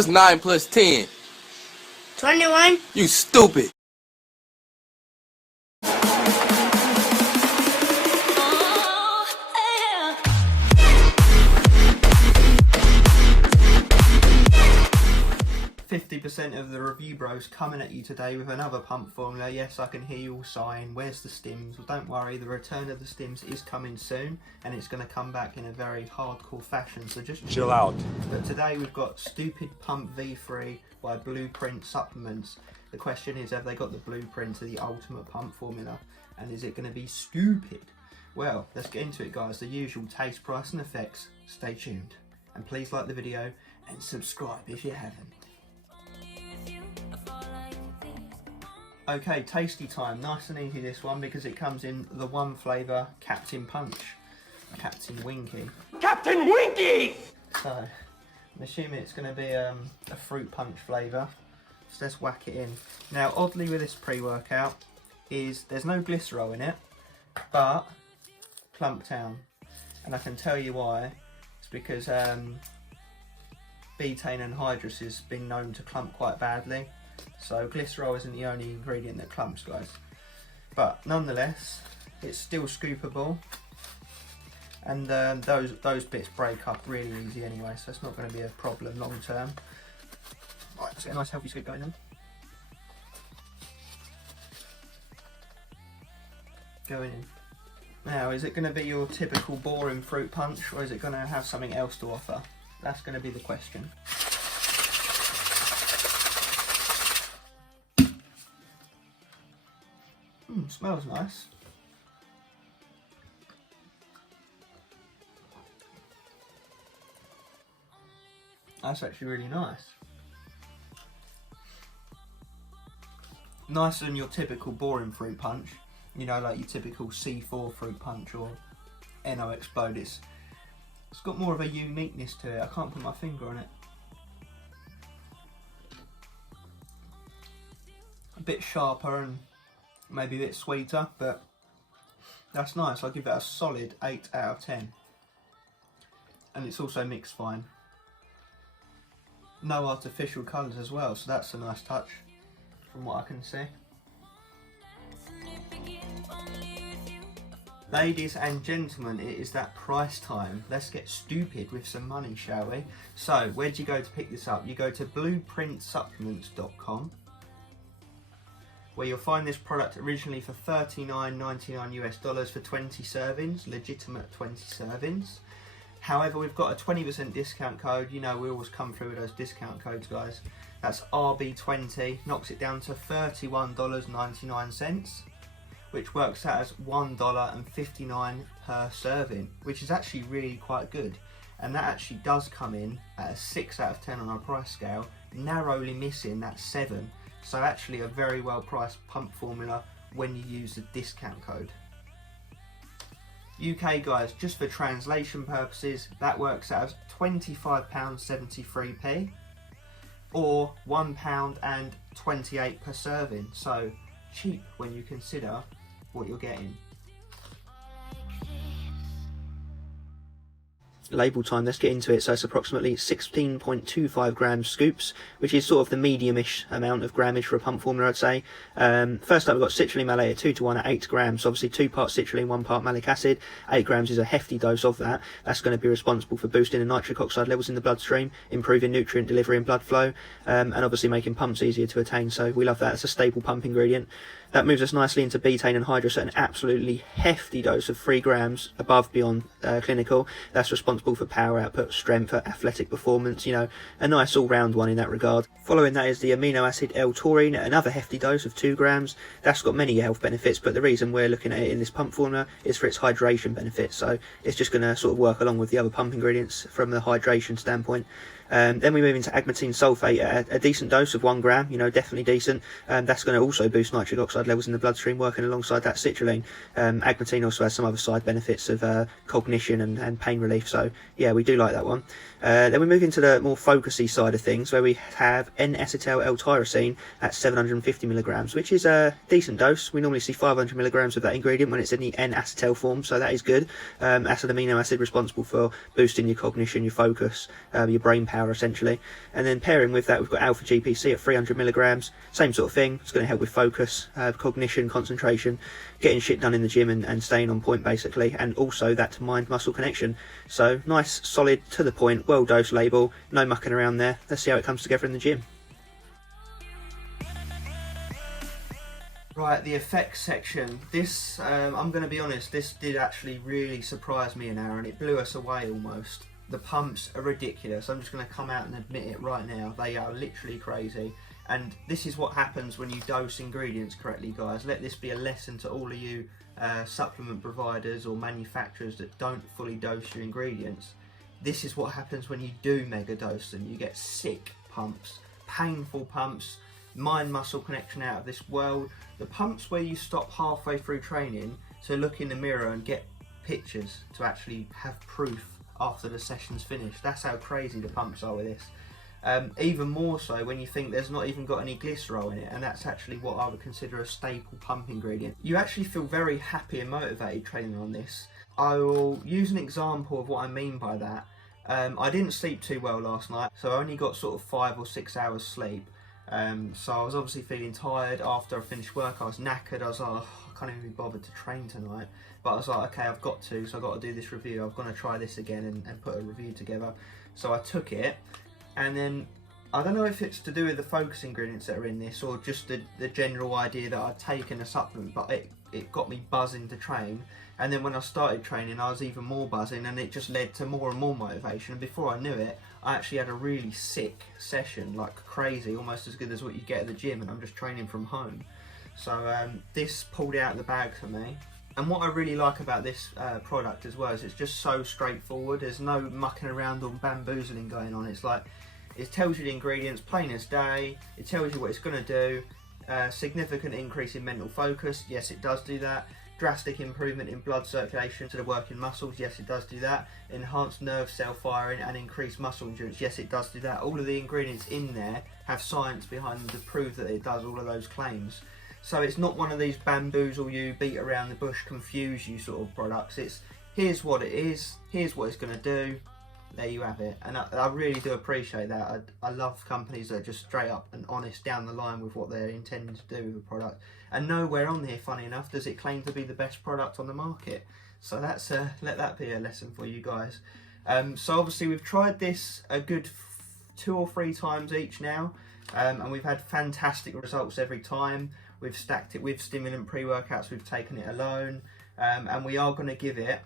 What's 9 plus 10? 21. You stupid. %50 of the review bros coming at you today with another pump formula. Yes, I can hear you all sighing, where's the stims? Well, don't worry, the return of the stims is coming soon, and it's going to come back in a very hardcore fashion, so just chill out. But today we've got Stoopid Pump V3 by Blueprint Supplements. The question is, have they got the blueprint to the ultimate pump formula, and is it going to be stupid? Well, let's get into it, guys. The usual taste, price and effects. Stay tuned, and please like the video and subscribe if you haven't. Okay, tasty time. Nice and easy this one because it comes in the one flavour Captain Punch. Captain Winky. Captain Winky! So, I'm assuming it's going to be a fruit punch flavour. So let's whack it in. Now, oddly with this pre-workout is there's no glycerol in it, but Plumptown. And I can tell you why. It's because betaine anhydrous has been known to clump quite badly. So glycerol isn't the only ingredient that clumps, guys. But nonetheless, it's still scoopable. And those bits break up really easy anyway, so it's not going to be a problem long term. Right, let's get a nice healthy scoop going then. Going in. Now, is it going to be your typical boring fruit punch, or is it going to have something else to offer? That's going to be the question. Smells nice. That's actually really nice. Nicer than your typical boring fruit punch. You know, like your typical C4 fruit punch or NO Explode. It's got more of a uniqueness to it. I can't put my finger on it. A bit sharper and maybe a bit sweeter, but that's nice. I'll give it a solid 8 out of 10. And it's also mixed fine. No artificial colours as well, so that's a nice touch from what I can see. Ladies and gentlemen, it is that price time. Let's get stupid with some money, shall we? So, where do you go to pick this up? You go to blueprintsupplements.com, where you'll find this product originally for $39.99 US for 20 servings, legitimate 20 servings. However, we've got a 20% discount code. You know, we always come through with those discount codes, guys. That's RB20, knocks it down to $31.99, which works out as $1.59 per serving, which is actually really quite good. And that actually does come in at a 6 out of 10 on our price scale, narrowly missing that 7. So actually a very well priced pump formula when you use the discount code. UK guys, just for translation purposes, that works out as £25.73p or £1.28 per serving. So cheap when you consider what you're getting. Label time, let's get into it. So it's approximately 16.25 grams scoops, which is sort of the medium-ish amount of grammage for a pump formula, I'd say. First up, we've got citrulline malate at 2:1 at 8 grams. Obviously 2 parts citrulline, 1 part malic acid. 8 grams is a hefty dose of that. That's going to be responsible for boosting the nitric oxide levels in the bloodstream, improving nutrient delivery and blood flow, and obviously making pumps easier to attain. So we love that. It's a staple pump ingredient. That moves us nicely into betaine anhydrous at an absolutely hefty dose of 3 grams above beyond clinical. That's responsible for power output, strength, athletic performance, you know, a nice all-round one in that regard. Following that is the amino acid L-taurine at another hefty dose of 2 grams. That's got many health benefits, but the reason we're looking at it in this pump formula is for its hydration benefits. So it's just going to sort of work along with the other pump ingredients from the hydration standpoint. Then we move into agmatine sulfate at a decent dose of 1 gram, you know, definitely decent. That's going to also boost nitric oxide levels in the bloodstream, working alongside that citrulline. Agmatine also has some other side benefits of cognition and pain relief, so So yeah, we do like that one. Then we move into the more focusy side of things, where we have N-acetyl L-tyrosine at 750 milligrams, which is a decent dose. We normally see 500 milligrams of that ingredient when it's in the N-acetyl form, so that is good. That's an amino acid responsible for boosting your cognition, your focus, your brain power essentially. And then pairing with that, we've got alpha GPC at 300 milligrams, same sort of thing. It's going to help with focus, cognition, concentration, getting shit done in the gym and staying on point basically, and also that mind-muscle connection. So nice, solid, to the point, well dosed label, no mucking around there. Let's see how it comes together in the gym. Right, the effects section. This, I'm going to be honest, this did actually really surprise me and Aaron. It blew us away almost. The pumps are ridiculous. I'm just going to come out and admit it right now. They are literally crazy. And this is what happens when you dose ingredients correctly, guys. Let this be a lesson to all of you supplement providers or manufacturers that don't fully dose your ingredients. This is what happens when you do mega dose them. You get sick pumps, painful pumps, mind-muscle connection out of this world. The pumps where you stop halfway through training to look in the mirror and get pictures to actually have proof after the session's finished. That's how crazy the pumps are with this. Even more so when you think there's not even got any glycerol in it, and that's actually what I would consider a staple pump ingredient. You actually feel very happy and motivated training on this. I will use an example of what I mean by that. I didn't sleep too well last night, so I only got sort of 5 or 6 hours sleep. So I was obviously feeling tired after I finished work. I was knackered. I was like, oh, I can't even be bothered to train tonight. But I was like, okay, I've got to, so I've got to do this review. I'm going to try this again and put a review together. So I took it, and then I don't know if it's to do with the focus ingredients that are in this or just the general idea that I'd taken a supplement, but it got me buzzing to train. And then when I started training, I was even more buzzing, and it just led to more and more motivation. And before I knew it, I actually had a really sick session, like crazy, almost as good as what you get at the gym, and I'm just training from home. So this pulled it out of the bag for me. And what I really like about this product as well is it's just so straightforward. There's no mucking around or bamboozling going on. It's like, it tells you the ingredients plain as day. It tells you what it's going to do. Significant increase in mental focus. Yes, it does do that. Drastic improvement in blood circulation to the working muscles. Yes, it does do that. Enhanced nerve cell firing and increased muscle endurance. Yes, it does do that. All of the ingredients in there have science behind them to prove that it does all of those claims. So it's not one of these bamboozle you, beat around the bush, confuse you sort of products. It's here's what it is, here's what it's going to do, there you have it. And I really do appreciate that. I love companies that are just straight up and honest down the line with what they're intending to do with a product. And nowhere on here, funny enough, does it claim to be the best product on the market. So that's let that be a lesson for you guys. So obviously we've tried this a good 2 or 3 times each now, and we've had fantastic results every time. We've stacked it with stimulant pre-workouts, we've taken it alone, and we are going to give it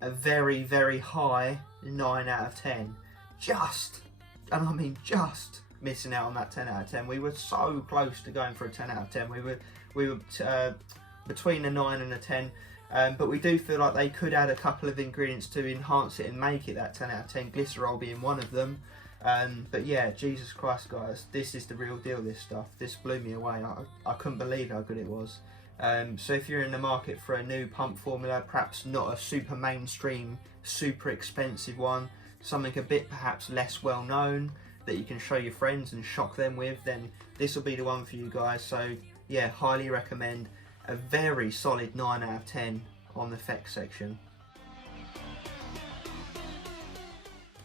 a very, very high 9 out of 10. Just, and I mean just, missing out on that 10 out of 10. We were so close to going for a 10 out of 10. We were between a 9 and a 10, but we do feel like they could add a couple of ingredients to enhance it and make it that 10 out of 10, glycerol being one of them. But yeah, Jesus Christ, guys, this is the real deal, this stuff. This blew me away. I couldn't believe how good it was. So if you're in the market for a new pump formula, perhaps not a super mainstream, super expensive one, something a bit perhaps less well known that you can show your friends and shock them with, then this will be the one for you guys. So yeah, highly recommend. A very solid 9 out of 10 on the effects section.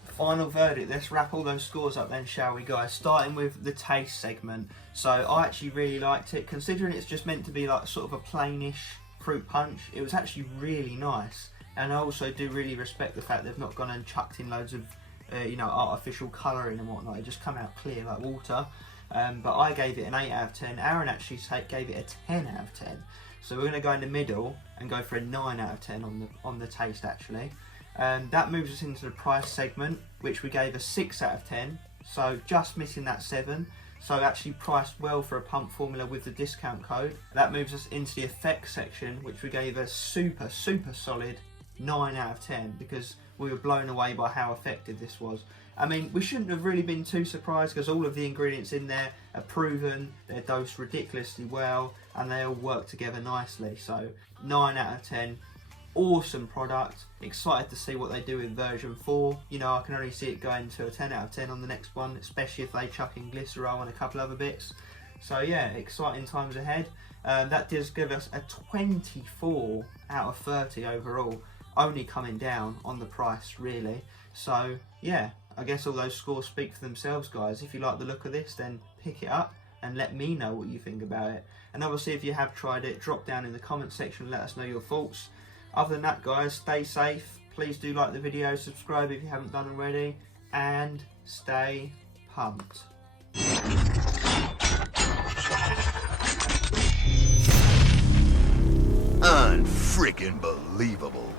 Final verdict. Let's wrap all those scores up then, shall we, guys? Starting with the taste segment. So I actually really liked it, considering it's just meant to be like sort of a plainish fruit punch. It was actually really nice, and I also do really respect the fact they've not gone and chucked in loads of artificial colouring and whatnot. It just come out clear like water. But I gave it an 8 out of 10. Aaron actually gave it a 10 out of 10. So we're going to go in the middle and go for a 9 out of 10 on the taste actually. That moves us into the price segment, which we gave a 6 out of 10, so just missing that 7, so actually priced well for a pump formula with the discount code. That moves us into the effects section, which we gave a super solid 9 out of 10, because we were blown away by how effective this was. I mean, we shouldn't have really been too surprised, because all of the ingredients in there are proven, they're dosed ridiculously well, and they all work together nicely. So 9 out of 10. awesome product. Excited to see what they do with version 4. You know, I can only see it going to a 10 out of 10 on the next one, especially if they chuck in glycerol and a couple other bits. So yeah, exciting times ahead. That does give us a 24 out of 30 overall, only coming down on the price really. So yeah, I guess all those scores speak for themselves, guys. If you like the look of this, then pick it up and let me know what you think about it. And obviously if you have tried it, drop down in the comment section and let us know your thoughts. Other than that, guys, stay safe. Please do like the video, subscribe if you haven't done already, and stay pumped. Unfreaking believable.